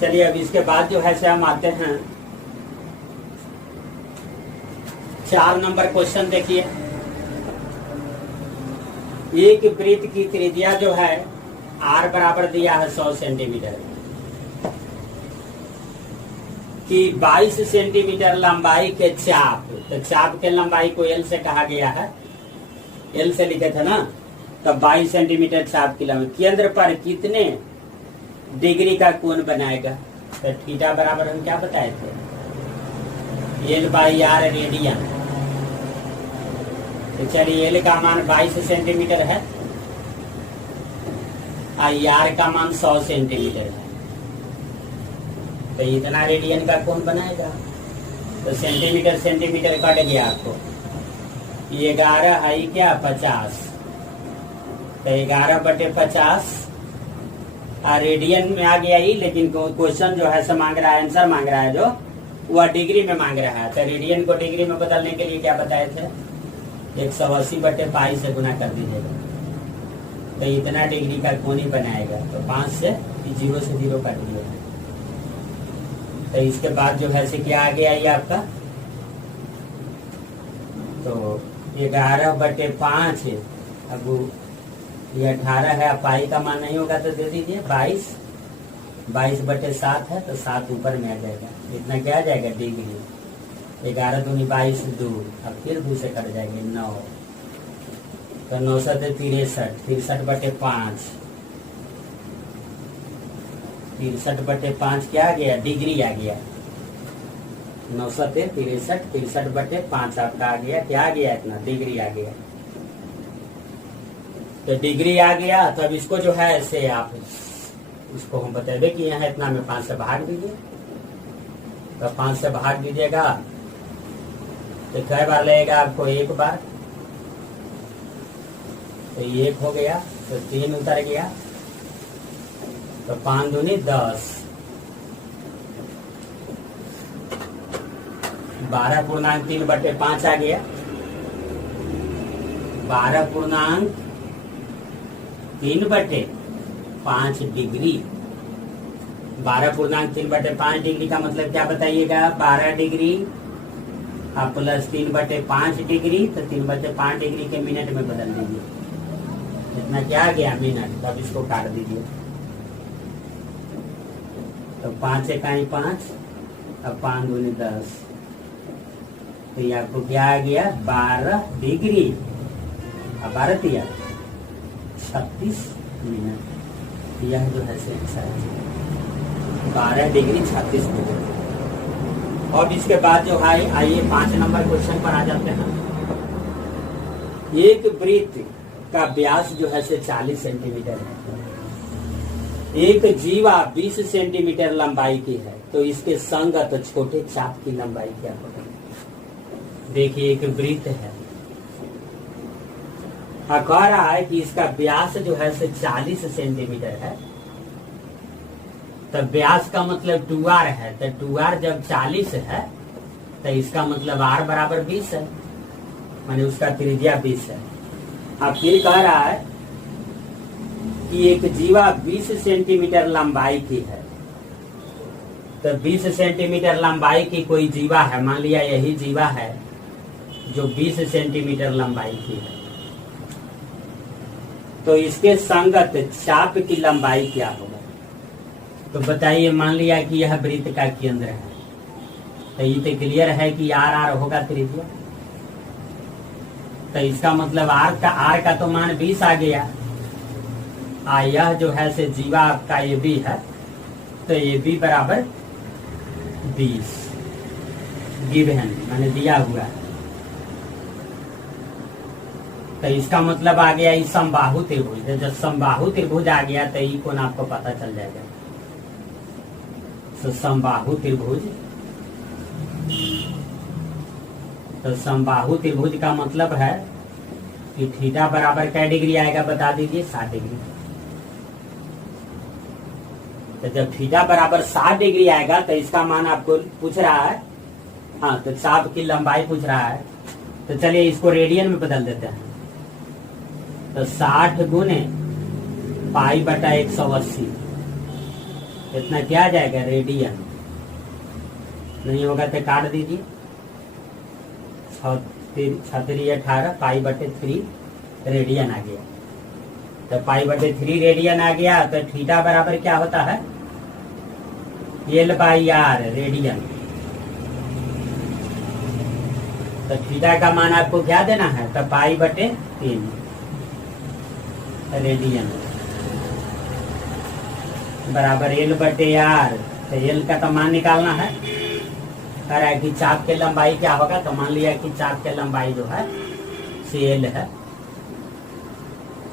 चलिए अब इसके बाद जो है से हम आते हैं 4 नंबर क्वेश्चन। देखिए, एक वृत्त की त्रिज्या जो है r बराबर दिया है 100 सेंटीमीटर की 22 सेंटीमीटर लंबाई के चाप। तो चाप के लंबाई को L से कहा गया है, L से लिखे थे ना। तो 22 सेंटीमीटर चाप की लंबाई केंद्र पर कितने डिग्री का कोण बनाएगा। तो थीटा बराबर हम क्या बताए थे, L/r रेडियन। तो चलिए L का मान 22 सेंटीमीटर है और R का मान 100 सेंटीमीटर है। तो इतना रेडियन का कोण बनाएगा। तो सेंटीमीटर सेंटीमीटर कट गया आपको, 11 है क्या 50। तो 11 बटे 50 रेडियन में आ गया ही, लेकिन क्वेश्चन जो है से मांग रहा है, आंसर मांग रहा है जो वह डिग्री में मांग रहा है। तो रेडियन को डिग्री में बदलने के लिए क्या बताए थे, 180/π से गुना कर दीजिएगा, तो इतना डिग्री का कोण ही बनाएगा। तो 5 से 0 से 0 काट दिया। तो इसके बाद जो है से क्या आ गया ये आपका, तो 11/5 है। अब ये 18 है, अब पाई का मान नहीं होगा तो दे दीजिए 22, 22/7 है, तो 7 ऊपर में आ जाएगा। इतना क्या आ जाएगा डिग्री, 11 दूनी 22 2, अब फिर 2 से कट जाएंगे 9, तो 9 से 63, 63/5, 63/5 क्या आ गया, डिग्री आ गया। 9 से 63, 63/5 आपका आ गया, क्या आ गया, इतना डिग्री आ गया। तो डिग्री आ गया, तो अब इसको जो है ऐसे आप इसको हम बताए कि यहाँ इतना में 5 से भाग दीजिए। तो 5 से भाग दीजिएगा तो कई बार लगेगा आपको, एक बार, तो 1 हो गया, तो 3 उतर गया, तो 5 दूनी 10, 12.3/5 आ गया, 12.3/5 डिग्री। 12.3/5 डिग्री का मतलब क्या बताइएगा, 12 डिग्री आप प्लस 3/5 डिग्री, तो 3/5 डिग्री के मिनट में बदल दीजिए। इतना क्या आ गया, मिनट। तब इसको काट दीजिए, तो 5 इकाई 5, अब 5 दूनी 10, तो ये आपको क्या आ गया, 12 डिग्री, अब 12 दिया 36 मिनट। यह जो है 12 डिग्री 36 मिनट। और इसके बाद जो है आइए 5 नंबर क्वेश्चन पर आ जाते हैं। एक वृत्त का व्यास जो है 40 सेंटीमीटर है, एक जीवा 20 सेंटीमीटर लंबाई की है, तो इसके संगत छोटे चाप की लंबाई क्या होगी। देखिए एक वृत्त है, कह रहा है कि इसका व्यास जो है 40 सेंटीमीटर है, तो व्यास का मतलब 2r है, तो 2r जब 40 है तो इसका मतलब r बराबर 20 है, माने उसका त्रिज्या 20 है। अब फिर कह रहा है कि एक जीवा 20 सेंटीमीटर लंबाई की है, तो 20 सेंटीमीटर लंबाई की कोई जीवा है, मान लिया यही जीवा है जो 20 सेंटीमीटर लंबाई की है, तो इसके संगत चाप की लंबाई क्या होगा। तो बताइए, मान लिया कि यह वृत्त का केंद्र है, तो ये तो क्लियर है कि r होगा त्रिज्या, तो इसका मतलब r का तो मान 20 आ गया, यह जो है से जीवा आपका ये भी है, तो ये भी बराबर 20 गिवन मैंने दिया हुआ है। तो इसका मतलब आ गया इस समबाहु त्रिभुज, जब समबाहु त्रिभुज आ गया तो ये कोण आपको पता चल जाएगा। तो समबाहु त्रिभुज, तो समबाहु त्रिभुज का मतलब है कि थीटा बराबर क्या डिग्री आएगा, बता दीजिए 60 डिग्री। तो जब थीटा बराबर 60 डिग्री आएगा तो इसका मान आपको पूछ रहा है, हाँ, तो चाप की लंबाई पूछ रहा है, तो चलिए इसको रेडियन में बदल देते हैं। तो 60 गुने π/180, इतना क्या आ जाएगा, रेडियन। नहीं होगा तो काट दीजिए, 18 π/3 रेडियन आ गया। तो π/3 रेडियन आ गया, तो थीटा बराबर क्या होता है, L/r रेडियन। तो थीटा का मान आपको क्या देना है, तो π/3 रेडियन बराबर L/r। तो L का तो मान निकालना है, कह रहा है कि चाप के लंबाई क्या होगा, तो मान लिया कि चाप के लंबाई जो है L है,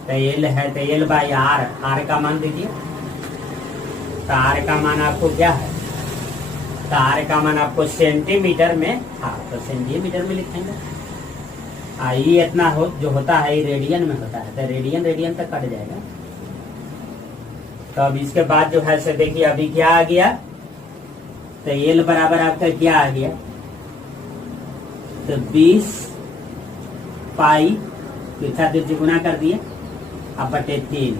तो L है, तो L/r, r का मान दीजिए। तो r का मान आपको क्या है, तो r का मान आपको सेंटीमीटर में, हाँ, तो सेंटीमीटर में लिखेंगे। ये इतना हो जो होता है ये रेडियन में होता है, तो रेडियन तक कट जाएगा। तो अब इसके बाद जो है से देखिए अभी क्या आ गया, तो एल बराबर आपका क्या आ गया, तो 20 पाई पीछा दीजिए गुना कर दिए अब बटे 3,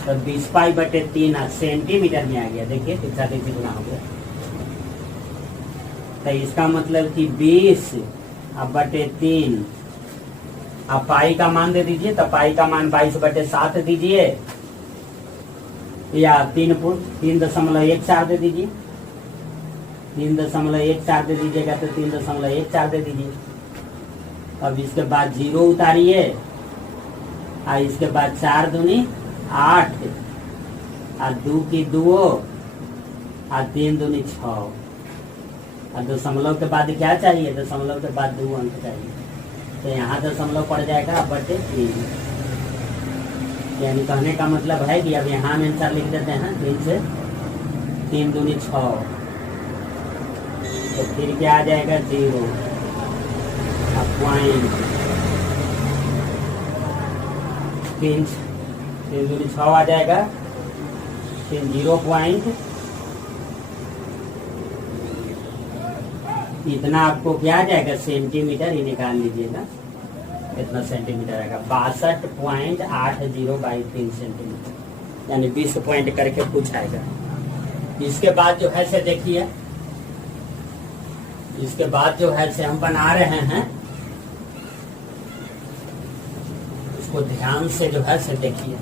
तो 20 पाई बटे 3 सेंटीमीटर में आ गया। देखिए पीछा दीजिए गुना हो गया, तो इसका मतलब कि 20 अब बटे 3, अब पाई का मान दे दीजिए, तो पाई का मान 22 बटे 7 दीजिए या 3.14 दे दीजिए, 3.14 दे दीजिएगा तो 3.14 दे दीजिए। अब इसके बाद 0 उतारिए और इसके बाद 4 दूनी 8 और 2 की 2 और 3 दूनी 6 और दशमलव के बाद क्या चाहिए, दशमलव के बाद 2 अंक चाहिए, तो यहाँ दशमलव पड़ जाएगा बटे 3। यानी कहने का मतलब है कि अब यहाँ में आंसर लिख देते हैं 3 से 3 दूनी 6, तो फिर क्या आ जाएगा 0 पॉइंट 3 दूनी 6 आ जाएगा, फिर 0 पॉइंट इतना आपको क्या आ जाएगा सेंटीमीटर ही निकाल लीजिएगा, कितना सेंटीमीटर आएगा 62.80 बाई 3 सेंटीमीटर, यानी 20 पॉइंट करके पूछ आएगा। इसके बाद जो है से देखिए, इसके बाद जो है से हम बना रहे हैं, इसको ध्यान से जो है से देखिए।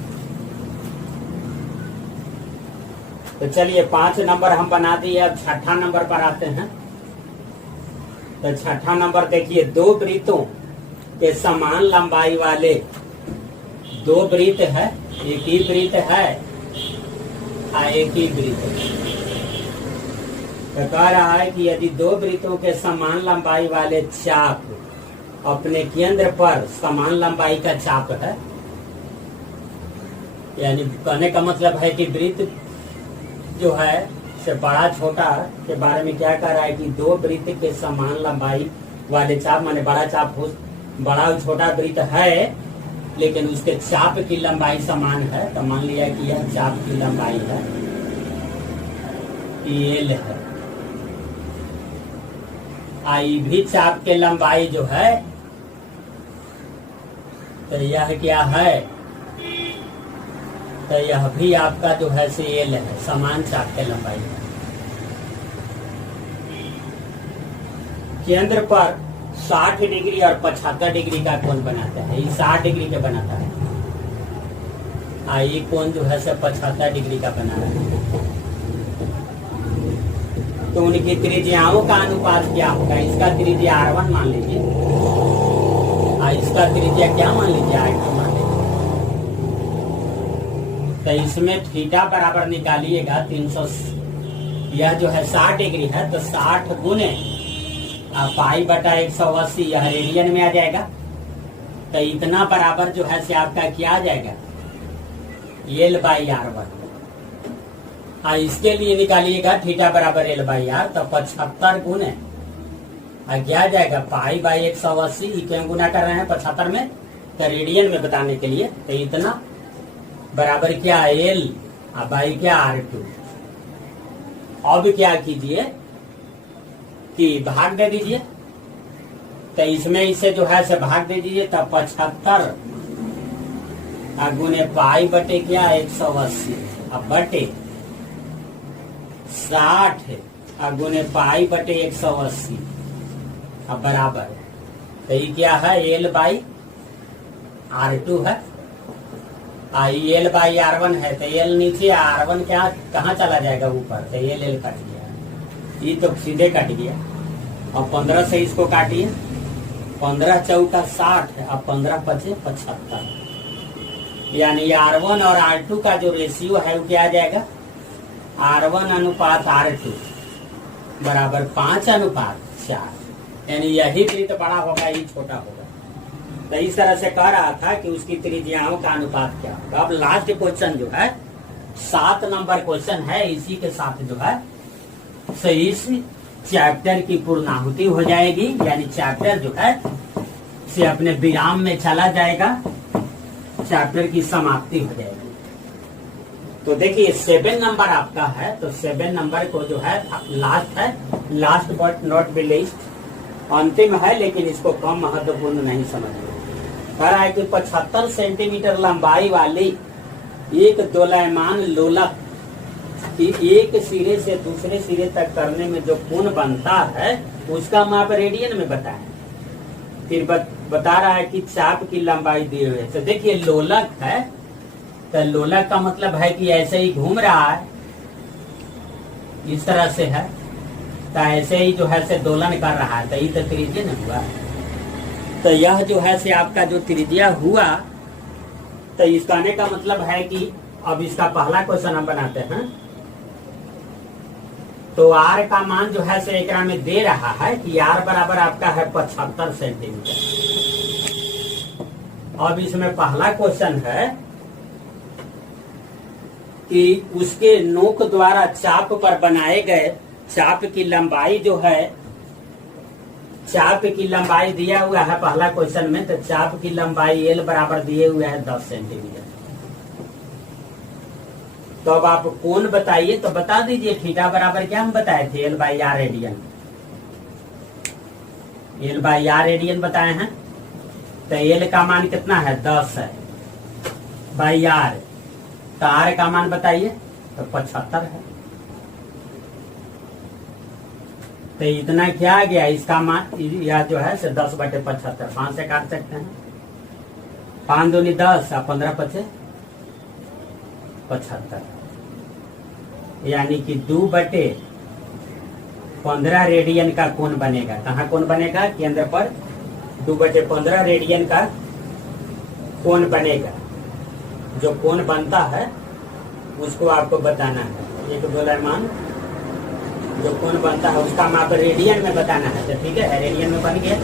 तो चलिए 5 नंबर हम बना दिए, अब 6ठा नंबर पर आते हैं। तो 6ठा नंबर देखिए, 2 वृत्तों के समान लंबाई वाले 2 वृत्त है, एक ही वृत्त है और एक ही वृत्त है। तो कह रहा है कि यदि 2 वृत्तों के समान लंबाई वाले चाप अपने केंद्र पर समान लंबाई का चाप है, यानी कहने का मतलब है कि वृत्त जो है से बड़ा छोटा के बारे में क्या कह रहा है कि 2 वृत्त के समान लंबाई वाले चाप, माने बड़ा चाप हो, बड़ा और छोटा वृत्त है लेकिन उसके चाप की लंबाई समान है। तो मान लिया कि यह चाप की लंबाई है एल है, आई भी चाप के लंबाई जो है तो यह क्या है, तो यह भी आपका जो है से एल है, समान चाप के लंबाई है। केंद्र पर 60 डिग्री और 75 डिग्री का कोण बनाता है, ये 60 डिग्री का बनाता है, ये कोण जो है से 75 डिग्री का बना रहा है। तो उनकी त्रिज्याओं का अनुपात क्या होगा, इसका त्रिज्या R1 मान लीजिए और इसका त्रिज्या क्या मान लीजिए R2 मान लीजिए। तो इसमें थीटा बराबर निकालिएगा 300, यह जो है 60 डिग्री है, तो 60 गुने पाई बटा 180 यह रेडियन में आ जाएगा। तो इतना बराबर जो है से आपका क्या आ जाएगा एल बाई R1। इसके लिए निकालिएगा थीटा बराबर एल बाई आर, तो 75 गुने क्या आ जाएगा पाई बाई 180, क्यों गुना कर रहे हैं 75 में, तो रेडियन में बताने के लिए। तो इतना बराबर क्या एल बाई क्या R2। अब क्या कीजिए कि भाग दे दीजिए, तो इसमें इसे जो है से भाग दे दीजिए, तब 75 गुने पाई बटे क्या 180 अब बटे 60 गुने पाई बटे 180 अब बराबर, तो ये क्या है एल बाई R2 है, एल बाई R1 है, तो एल नीचे R1 क्या कहाँ चला जाएगा ऊपर, तो एल कट गया, ये तो सीधे कट गया। अब 15 से इसको काटिए, 15 चौका 60 अब 15 पचे 75, यानी R1 और R2 का जो रेशियो है वो क्या आ जाएगा R1 अनुपात R2 बराबर 5:4, यानी यही वृत्त बड़ा होगा ये छोटा होगा। तो इस तरह से कह रहा था कि उसकी त्रिज्याओं का अनुपात क्या होगा। अब लास्ट क्वेश्चन जो है 7 नंबर क्वेश्चन है, इसी के साथ जो है सही इस चैप्टर की पूर्णाहुति हो जाएगी, यानी चैप्टर जो है से अपने विराम में चला जाएगा, चैप्टर की समाप्ति हो जाएगी। तो देखिए 7 नंबर आपका है, तो 7 नंबर को जो है लास्ट है, last but not be least, अंतिम है लेकिन इसको कम महत्वपूर्ण नहीं समझिए। कह रहा है कि 75 सेंटीमीटर लंबाई वाली एक दोलायमान लोलक कि एक सिरे से दूसरे सिरे तक करने में जो कोण बनता है उसका माप रेडियन में बताएं। फिर बता रहा है कि चाप की लंबाई दिए हुए। तो देखिए लोलक है, तो लोलक का मतलब है कि ऐसे ही घूम रहा है, इस तरह से है, तो ऐसे ही जो है से दोलन कर रहा है, तो ये तो त्रिज्या न हुआ। तो यह जो है से आपका जो त्रिज्या हुआ, तो इस कहने का मतलब है कि अब इसका पहला क्वेश्चन हम बनाते हैं। तो आर का मान जो है से एकरा में दे रहा है कि आर बराबर आपका है 75 सेंटीमीटर। अब इसमें पहला क्वेश्चन है कि उसके नोक द्वारा चाप पर बनाए गए चाप की लंबाई जो है, चाप की लंबाई दिया हुआ है पहला क्वेश्चन में, तो चाप की लंबाई एल बराबर दिए हुए है 10 सेंटीमीटर। तो अब आप कोण बताइए, तो बता दीजिए थीटा बराबर क्या हम बताए थे, L by R radian, L by R radian बताए हैं। तो एल का मान कितना है 10 है बाई आर, तो आर का मान बताइए, तो 75 है। तो इतना क्या आ गया, इसका मान यह जो है से 10/75, 5 से काट सकते हैं, 5 दूनी 10 और 15 पचे 75, यानी कि 2/15 रेडियन का कोण बनेगा। कहाँ कोण बनेगा, केंद्र पर 2/15 रेडियन का कोण बनेगा। जो कोण बनता है उसको आपको बताना है, एक दोलायमान जो कोण बनता है उसका माप रेडियन में बताना है। तो ठीक है, रेडियन में बन गया।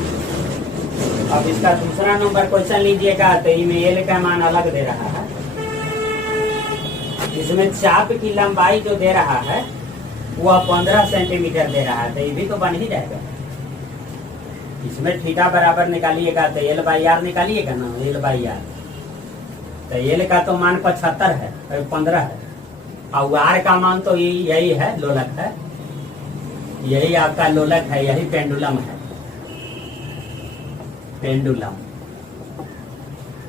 अब इसका दूसरा नंबर क्वेश्चन लीजिएगा, तो इसमें एल का मान अलग दे रहा है, इसमें चाप की लंबाई जो दे रहा है वह 15 सेंटीमीटर दे रहा है, तो ये भी तो बन ही जाएगा। इसमें थीटा बराबर निकालिएगा तो एल बाई आर निकालिएगा ना, एल बाई आर, तो एल का तो मान 75 है, 15 है, और आर का मान तो यही है, लोलक है, यही आपका लोलक है, यही पेंडुलम है, पेंडुलम।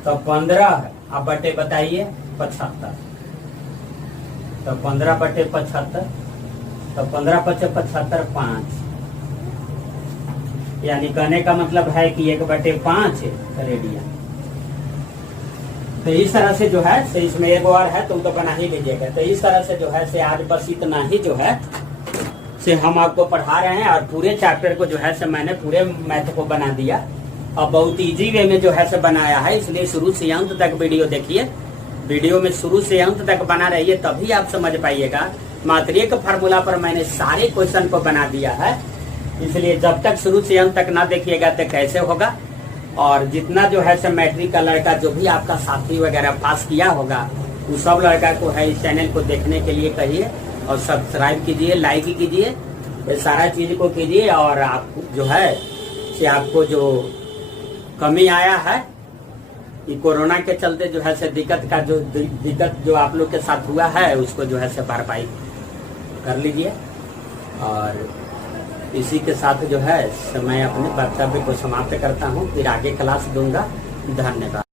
तो 15 अब बटे बताइए 75, तो 15/75, तो 15/75 5, यानी कहने का मतलब है कि 1/5 रेडियन। तो इस तरह से जो है से इसमें एक और है, तुम तो बना ही लीजिएगा। तो इस तरह से जो है से आज बस इतना ही जो है से हम आपको पढ़ा रहे हैं, और पूरे चैप्टर को जो है से मैंने पूरे मैथ को बना दिया और बहुत इजी वे में जो है से बनाया है। इसलिए शुरू से अंत तक वीडियो देखिए, वीडियो में शुरू से अंत तक बना रहिए, तभी आप समझ पाइएगा। मात्र एक फार्मूला पर मैंने सारे क्वेश्चन को बना दिया है, इसलिए जब तक शुरू से अंत तक ना देखिएगा तो कैसे होगा। और जितना जो है से मैट्रिक का लड़का जो भी आपका साथी वगैरह पास किया होगा, वो सब लड़का को है इस चैनल को देखने के लिए कहिए, और सब्सक्राइब कीजिए, लाइक कीजिए, ये सारा चीज को कीजिए। और आप जो है कि आपको जो कमी आया है कि कोरोना के चलते जो है से दिक्कत जो आप लोग के साथ हुआ है, उसको जो है से भरपाई कर लीजिए। और इसी के साथ जो है मैं अपने वक्तव्य को समाप्त करता हूँ, फिर आगे क्लास दूंगा। धन्यवाद।